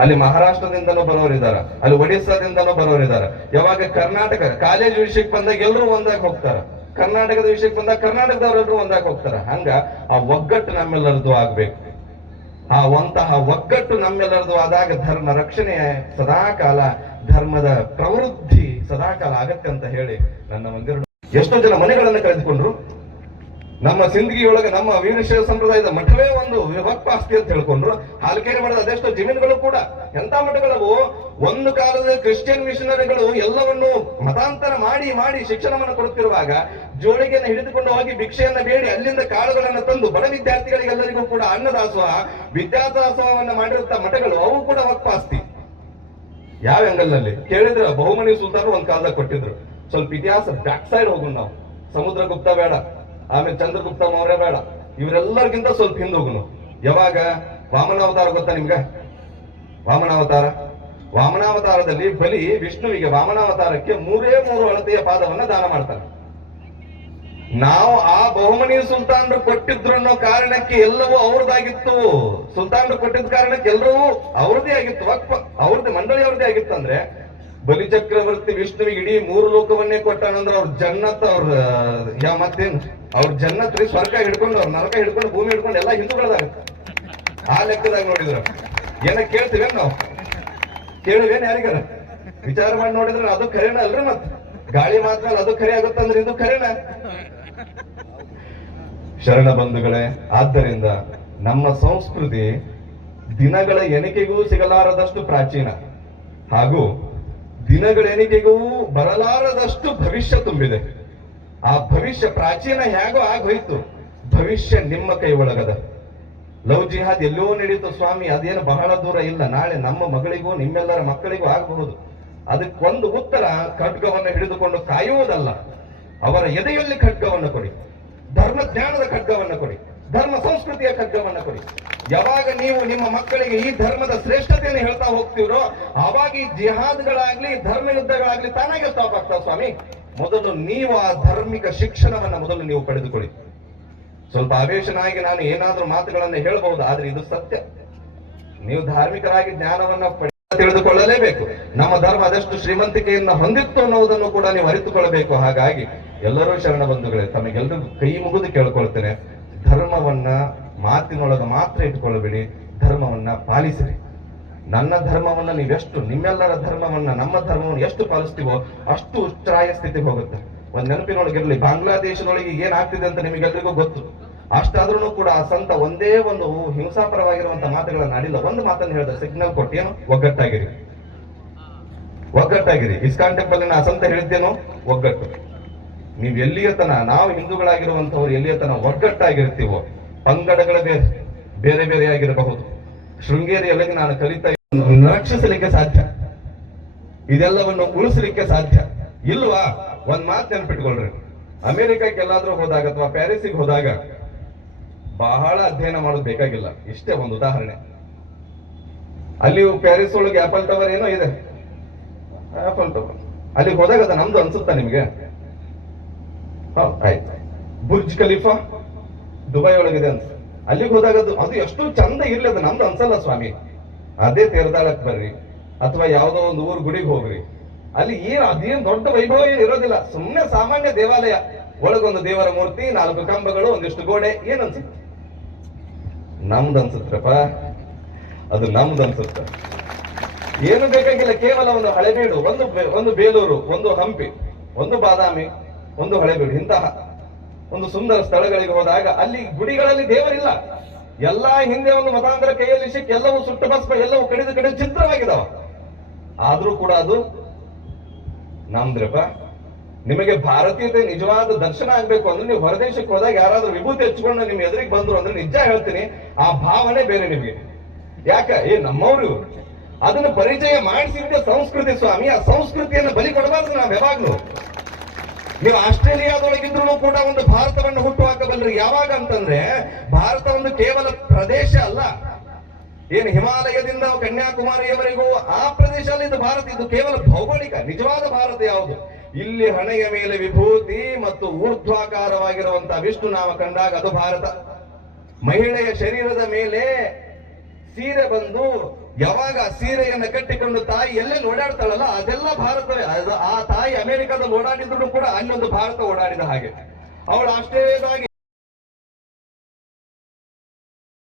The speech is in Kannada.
ಅಲ್ಲಿ ಮಹಾರಾಷ್ಟ್ರದಿಂದನೂ ಬರೋರಿದ್ದಾರೆ ಅಲ್ಲಿ ಒಡಿಸ್ಸಾದಿಂದನೂ ಬರೋರಿದ್ದಾರೆ ಯಾವಾಗ ಕರ್ನಾಟಕ, ಕಾಲೇಜ್ ವಿಷಯಕ್ಕೆ ಬಂದಾಗ ಎಲ್ಲರೂ ಒಂದಾಗ ಹೋಗ್ತಾರ. ಕರ್ನಾಟಕದ ವಿಷಯಕ್ಕೆ ಬಂದಾಗ ಕರ್ನಾಟಕದವರೆಲ್ಲರೂ ಒಂದಾಗ ಹೋಗ್ತಾರ. ಹಂಗ ಆ ಒಗ್ಗಟ್ಟು ನಮ್ಮೆಲ್ಲರದು ಆಗ್ಬೇಕು. ಆ ಒಂತಹ ಒಗ್ಗಟ್ಟು ನಮ್ಮೆಲ್ಲರದು ಆದಾಗ ಧರ್ಮ ರಕ್ಷಣೆ ಸದಾಕಾಲ ಧರ್ಮದ ಪ್ರವೃದ್ಧಿ ಸದಾಕಾಲ ಆಗತ್ತೆ ಅಂತ ಹೇಳಿ ನನ್ನ ಮಗರು ಎಷ್ಟೋ ಜನ ಮನೆಗಳನ್ನ ಕಳೆದುಕೊಂಡ್ರು. ನಮ್ಮ ಸಿಂದಗಿಯೊಳಗೆ ನಮ್ಮ ವೀರಶೈವ ಸಂಪ್ರದಾಯದ ಮಠವೇ ಒಂದು ವಿಭಕ್ತ ಆಸ್ತಿ ಅಂತ ಹೇಳ್ಕೊಂಡ್ರು. ಹಾಲಕೇರಿ ಮಠದ ಅದೆಷ್ಟೋ ಜಮೀನುಗಳು ಕೂಡ ಎಂತ ಮಠಗಳವು? ಒಂದು ಕಾಲದ ಕ್ರಿಶ್ಚಿಯನ್ ಮಿಷನರಿಗಳು ಎಲ್ಲವನ್ನು ಮತಾಂತರ ಮಾಡಿ ಮಾಡಿ ಶಿಕ್ಷಣವನ್ನು ಕೊಡುತ್ತಿರುವಾಗ ಜೋಳಿಗೆಯನ್ನು ಹಿಡಿದುಕೊಂಡು ಹೋಗಿ ಭಿಕ್ಷೆಯನ್ನ ಬೇಡಿ ಅಲ್ಲಿಂದ ಕಾಳುಗಳನ್ನು ತಂದು ಬಡ ವಿದ್ಯಾರ್ಥಿಗಳಿಗೆಲ್ಲರಿಗೂ ಕೂಡ ಅನ್ನದಾಸೋಹ, ವಿದ್ಯಾದಾಸೋಹವನ್ನು ಮಾಡಿರುತ್ತ ಮಠಗಳು, ಅವು ಕೂಡ ವಕ್ಫ ಆಸ್ತಿ ಯಾವ ನಲ್ಲಿ ಕೇಳಿದ್ರೆ ಬಹುಮನಿ ಸುಲ್ತಾನರು ಒಂದ್ ಕಾಲದಾಗ ಕೊಟ್ಟಿದ್ರು. ಸ್ವಲ್ಪ ಇತಿಹಾಸ ಬ್ಯಾಕ್ ಸೈಡ್ ಹೋಗೋಣ ನಾವು. ಸಮುದ್ರಗುಪ್ತ ಬೇಡ. ಆಮೇಲೆ ಚಂದ್ರಗುಪ್ತ ಮೌರ್ಯ ಬೇಡ. ಇವರೆಲ್ಲರಿಗಿಂತ ಸ್ವಲ್ಪ ಹಿಂದೆ ಹೋಗುನು. ಯಾವಾಗ? ವಾಮನಾವತಾರ ಗೊತ್ತಾ ನಿಮ್ಗೆ? ವಾಮನಾವತಾರ? ವಾಮನಾವತಾರದಲ್ಲಿ ಬಲಿ ವಿಷ್ಣುವಿಗೆ ವಾಮನಾವತಾರಕ್ಕೆ ಮೂರೇ ಮೂರು ಅಳತೆಯ ಪಾದವನ್ನ ದಾನ ಮಾಡ್ತಾನೆ. ನಾವು ಆ ಬಹುಮನಿ ಸುಲ್ತಾನರು ಕೊಟ್ಟಿದ್ರು ಅನ್ನೋ ಕಾರಣಕ್ಕೆ ಎಲ್ಲವೂ ಅವ್ರದ್ದಾಗಿತ್ತು. ಸುಲ್ತಾನರು ಕೊಟ್ಟಿದ್ದ ಕಾರಣಕ್ಕೆ ಎಲ್ಲರೂ ಅವ್ರದ್ದೇ ಆಗಿತ್ತು. ವಕ್ಫ ಅವ್ರದ್ದು ಮಂಡಳಿ ಅವ್ರದೇ ಆಗಿತ್ತು ಅಂದ್ರೆ ಬಲಿ ಚಕ್ರವರ್ತಿ ವಿಷ್ಣುವಿಗೆ ಇಡೀ ಮೂರು ಲೋಕವನ್ನೇ ಕೊಟ್ಟಾನಂದ್ರೆ ಅವ್ರ ಜನ್ನತ್ ಅವ್ರ ಯಾವ ಮತ್ತೇನು? ಅವ್ರ ಜನ್ನತ್ ರೀ ಸ್ವರ್ಗ ಹಿಡ್ಕೊಂಡು ಅವ್ರ ನರಕ ಹಿಡ್ಕೊಂಡು ಭೂಮಿ ಹಿಡ್ಕೊಂಡು ಎಲ್ಲ ಹಿಂದೂಗಳದಾಗುತ್ತೆ ಆ ಲೆಕ್ಕದಾಗ ನೋಡಿದ್ರ. ಏನ ಕೇಳ್ತೀವೇನ್ ನಾವು? ಕೇಳುವೇನ್ ಯಾರಿಗಾರ? ವಿಚಾರ ಮಾಡಿ ನೋಡಿದ್ರೆ ಅದು ಖರೇನ ಅಲ್ರಿ ಮತ್ ಗಾಳಿ ಮಾತ್ರ ಅದು ಖರೆ ಆಗುತ್ತಂದ್ರೆ ಇದು ಖರೇನ? ಶರಣ ಬಂಧುಗಳೇ, ಆದ್ದರಿಂದ ನಮ್ಮ ಸಂಸ್ಕೃತಿ ದಿನಗಳ ಎಣಿಕೆಗೂ ಸಿಗಲಾರದಷ್ಟು ಪ್ರಾಚೀನ. ಹಾಗೂ ದಿನಗಳ ಎಣಿಕೆಗೂ ಬರಲಾರದಷ್ಟು ಭವಿಷ್ಯ ತುಂಬಿದೆ. ಆ ಭವಿಷ್ಯ ಪ್ರಾಚೀನ ಹೇಗೋ ಆಗೋಯ್ತು. ಭವಿಷ್ಯ ನಿಮ್ಮ ಕೈ ಒಳಗದ ಲವ್ ಜಿಹಾದ್ ಎಲ್ಲೋ ನಡೀತು ಸ್ವಾಮಿ, ಅದೇನು ಬಹಳ ದೂರ ಇಲ್ಲ. ನಾಳೆ ನಮ್ಮ ಮಗಳಿಗೂ, ನಿಮ್ಮೆಲ್ಲರ ಮಕ್ಕಳಿಗೂ ಆಗಬಹುದು. ಅದಕ್ಕೊಂದು ಉತ್ತರ, ಖಡ್ಗವನ್ನು ಹಿಡಿದುಕೊಂಡು ಕಾಯುವುದಲ್ಲ. ಅವರ ಎದೆಯಲ್ಲಿ ಖಡ್ಗವನ್ನು ಕೊಡಿ. ಧರ್ಮ ಜ್ಞಾನದ ಖಡ್ಗವನ್ನು ಕೊಡಿ. ಧರ್ಮ ಸಂಸ್ಕೃತಿಯ ಖಡ್ಗವನ್ನು ಕೊಡಿ. ಯಾವಾಗ ನೀವು ನಿಮ್ಮ ಮಕ್ಕಳಿಗೆ ಈ ಧರ್ಮದ ಶ್ರೇಷ್ಠತೆಯನ್ನು ಹೇಳ್ತಾ ಹೋಗ್ತೀರೋ ಆವಾಗ ಈ ಜಿಹಾದ್ಗಳಾಗ್ಲಿ ಧರ್ಮ ಯುದ್ಧಗಳಾಗ್ಲಿ ತಾನಾಗೆ ಸ್ಟಾಪ್ ಆಗ್ತಾವ ಸ್ವಾಮಿ. ಮೊದಲು ನೀವು ಆ ಧಾರ್ಮಿಕ ಶಿಕ್ಷಣವನ್ನ ಮೊದಲು ನೀವು ಪಡೆದುಕೊಳ್ಳಿ ಸ್ವಲ್ಪ ಅವೇಶನಾಗಿ ನಾನು ಏನಾದ್ರೂ ಮಾತುಗಳನ್ನು ಹೇಳಬಹುದು, ಆದ್ರೆ ಇದು ಸತ್ಯ. ನೀವು ಧಾರ್ಮಿಕರಾಗಿ ಜ್ಞಾನವನ್ನ ತಿಳಿದುಕೊಳ್ಳಲೇಬೇಕು. ನಮ್ಮ ಧರ್ಮ ಅದೆಷ್ಟು ಶ್ರೀಮಂತಿಕೆಯನ್ನ ಹೊಂದಿತ್ತು ಅನ್ನೋದನ್ನು ಕೂಡ ನೀವು ಅರಿತುಕೊಳ್ಳಬೇಕು. ಹಾಗಾಗಿ ಎಲ್ಲರೂ ಶರಣ ಬಂಧುಗಳೇ ತಮಗೆಲ್ಲರಿಗೂ ಕೈ ಮುಗಿದು ಕೇಳ್ಕೊಳ್ತೇನೆ. ಧರ್ಮವನ್ನ ಮಾತಿನೊಳಗೆ ಮಾತ್ರ ಇಟ್ಕೊಳ್ಬೇಡಿ, ಧರ್ಮವನ್ನ ಪಾಲಿಸಿರಿ. ನನ್ನ ಧರ್ಮವನ್ನ ನೀವೆಷ್ಟು, ನಿಮ್ಮೆಲ್ಲರ ಧರ್ಮವನ್ನ, ನಮ್ಮ ಧರ್ಮವನ್ನು ಎಷ್ಟು ಪಾಲಿಸ್ತೀವೋ ಅಷ್ಟು ಉಚ್ಚಾಯ ಸ್ಥಿತಿಗೆ ಹೋಗುತ್ತೆ. ಒಂದು ನೆನಪಿನೊಳಗಿರ್ಲಿ ಬಾಂಗ್ಲಾದೇಶದೊಳಗೆ ಏನಾಗ್ತಿದೆ ಅಂತ ನಿಮಗೆಲ್ಲರಿಗೂ ಗೊತ್ತು. ಅಷ್ಟಾದ್ರೂ ಕೂಡ ಆ ಸಂತ ಒಂದೇ ಒಂದು ಹಿಂಸಾಪರವಾಗಿರುವಂತಹ ಮಾತುಗಳನ್ನ ಆಡಿಲ್ಲ ಒಂದು ಮಾತನ್ನು ಹೇಳಿದ ಸಿಗ್ನಲ್ ಕೊಟ್ಟೇನು ಒಗ್ಗಟ್ಟಾಗಿರಿ. ಒಗ್ಗಟ್ಟಾಗಿರಿ. ಇಸ್ಕಾನ್ ಟೆಂಪಲ್ ಆ ಸಂತ ಹೇಳಿದ್ದೇನು? ಒಗ್ಗಟ್ಟು. ನೀವು ಎಲ್ಲಿಯ ತನ ನಾವು ಹಿಂದೂಗಳಾಗಿರುವಂತವ್ರು ಎಲ್ಲಿಯ ತನ ಒಗ್ಗಟ್ಟಾಗಿರ್ತೀವೋ ಪಂಗಡಗಳ ಬೇರೆ ಬೇರೆ ಆಗಿರಬಹುದು. ಶೃಂಗೇರಿಯಲ್ಲಿ ನಾನು ಕಲಿತಾ ರಕ್ಷಿಸಲಿಕ್ಕೆ ಸಾಧ್ಯ. ಇದೆಲ್ಲವನ್ನು ಉಳಿಸಲಿಕ್ಕೆ ಸಾಧ್ಯ. ಇಲ್ವಾ? ಒಂದ್ ಮಾತು ನೆನ್ಪಿಟ್ಕೊಳ್ರಿ. ಅಮೆರಿಕಕ್ಕೆ ಎಲ್ಲಾದ್ರೂ ಹೋದಾಗ ಅಥವಾ ಪ್ಯಾರಿಸ್ಗೆ ಹೋದಾಗ ಬಹಳ ಅಧ್ಯಯನ ಮಾಡೋದು ಬೇಕಾಗಿಲ್ಲ. ಇಷ್ಟೇ ಒಂದು ಉದಾಹರಣೆ. ಅಲ್ಲಿ ಪ್ಯಾರಿಸ್ ಒಳಗೆ ಆಪಲ್ ಟವರ್ ಏನೋ ಇದೆ. Apple tower. ಅಲ್ಲಿ ಹೋದಾಗ ನಮ್ದು ಅನ್ಸುತ್ತಾ ನಿಮ್ಗೆ? ಆಯ್ತು. Burj Khalifa? ದುಬೈ ಒಳಗಿದೆ ಅಂತ. ಅಲ್ಲಿಗೆ ಹೋದಾಗ ಅದು ಅದು ಎಷ್ಟು ಚಂದ ಇರ್ಲಿ ಅದು ನಮ್ದು ಅನ್ಸಲ್ಲ ಸ್ವಾಮಿ. ಅದೇ ತೆರೆದಾಳಕ್ ಬರ್ರಿ. ಅಥವಾ ಯಾವುದೋ ಒಂದು ಊರು ಗುಡಿಗೆ ಹೋಗ್ರಿ. ಅಲ್ಲಿ ಏನು ಅದೇನ್ ದೊಡ್ಡ ವೈಭವ ಏನು ಇರೋದಿಲ್ಲ. ಸುಮ್ಮನೆ ಸಾಮಾನ್ಯ ದೇವಾಲಯ. ಒಳಗೊಂದು ದೇವರ ಮೂರ್ತಿ, ನಾಲ್ಕು ಕಂಬಗಳು, ಒಂದಿಷ್ಟು ಗೋಡೆ ಏನ್ ಅನ್ಸುತ್ತೆ ನಮ್ದು ಅನ್ಸುತ್ತಪ್ಪ. ಅದು ನಮ್ದು ಅನ್ಸುತ್ತ. ಏನು ಬೇಕಾಗಿಲ್ಲ. ಕೇವಲ ಒಂದು ಹಳೆಬೀಡು, ಒಂದು ಒಂದು ಬೇಲೂರು, ಒಂದು ಹಂಪಿ, ಒಂದು ಬಾದಾಮಿ, ಒಂದು ಹಳೆಬೀಡು, ಇಂತಹ. ಒಂದು ಸುಂದರ ಸ್ಥಳಗಳಿಗೆ ಹೋದಾಗ ಅಲ್ಲಿ ಗುಡಿಗಳಲ್ಲಿ ದೇವರಿಲ್ಲ. ಎಲ್ಲಾ ಹಿಂದೆ ಒಂದು ಮತಾಂತರ ಕೈಯಲ್ಲಿ ಸಿಕ್ಕಿ ಎಲ್ಲವೂ ಸುಟ್ಟು ಭಸ್ಮ ಎಲ್ಲವೂ ಕಡಿದು ಕಡಿದು ಚಿತ್ರವಾಗಿದಾವ ಆದ್ರೂ ಕೂಡ ಅದು ನಮ್ದ್ರಪ್ಪ ನಿಮಗೆ ಭಾರತೀಯತೆ ನಿಜವಾದ ದರ್ಶನ ಆಗ್ಬೇಕು ಅಂದ್ರೆ ನೀವು ಹೊರದೇಶಕ್ಕೆ ಹೋದಾಗ ಯಾರಾದ್ರೂ ವಿಭೂತಿ ಹಚ್ಕೊಂಡು ನಿಮ್ ಎದುರಿಗೆ ಬಂದ್ರು ಅಂದ್ರೆ ನಿಜ ಹೇಳ್ತೀನಿ, ಆ ಭಾವನೆ ಬೇರೆ ನಿಮಗೆ. ಯಾಕ? ಏ, ನಮ್ಮವ್ರು. ಅದನ್ನ ಪರಿಚಯ ಮಾಡಿಸಿದ್ದೆ ಸಂಸ್ಕೃತಿ ಸ್ವಾಮಿ. ಆ ಸಂಸ್ಕೃತಿಯನ್ನು ಬಲಿ ಕೊಡಬಾರ್ದು ನಾವ್ ಯಾವಾಗ್ಲೂ. ನೀವು ಆಸ್ಟ್ರೇಲಿಯಾದೊಳಗಿದ್ರು ಕೂಡ ಒಂದು ಭಾರತವನ್ನು ಹುಟ್ಟು ಹಾಕಬಲ್ಲರಿ ಯಾವಾಗ ಅಂತಂದ್ರೆ ಭಾರತ ಒಂದು ಕೇವಲ ಪ್ರದೇಶ ಅಲ್ಲ. ಏನು ಹಿಮಾಲಯದಿಂದ ಕನ್ಯಾಕುಮಾರಿಯವರೆಗೂ ಆ ಪ್ರದೇಶ ಅಲ್ಲ ಇದು ಭಾರತ, ಇದು ಕೇವಲ ಭೌಗೋಳಿಕ, ನಿಜವಾದ ಭಾರತ ಯಾವುದು? ಇಲ್ಲಿ ಹಣೆಯ ಮೇಲೆ ವಿಭೂತಿ ಮತ್ತು ಊರ್ಧ್ವಾಕಾರವಾಗಿರುವಂತಹ ವಿಷ್ಣು ನಾಮ ಕಂಡಾಗ ಅದು ಭಾರತ. ಮಹಿಳೆಯ ಶರೀರದ ಮೇಲೆ ಸೀರೆ ಬಂದು ಯಾವಾಗ ಸೀರೆಯನ್ನು ಕಟ್ಟಿಕೊಂಡು ತಾಯಿ ಎಲ್ಲೆಲ್ಲಿ ಓಡಾಡ್ತಾಳಲ್ಲ, ಅದೆಲ್ಲ ಭಾರತ ಆ ತಾಯಿ ಅಮೆರಿಕದಲ್ಲಿ ಓಡಾಡಿದ್ರು ಕೂಡ ಅಲ್ಲೊಂದು ಭಾರತ ಓಡಾಡಿದ ಹಾಗೆ. ಅವಳು ಆಸ್ಟ್ರೇಲಿಯಾದಾಗಿ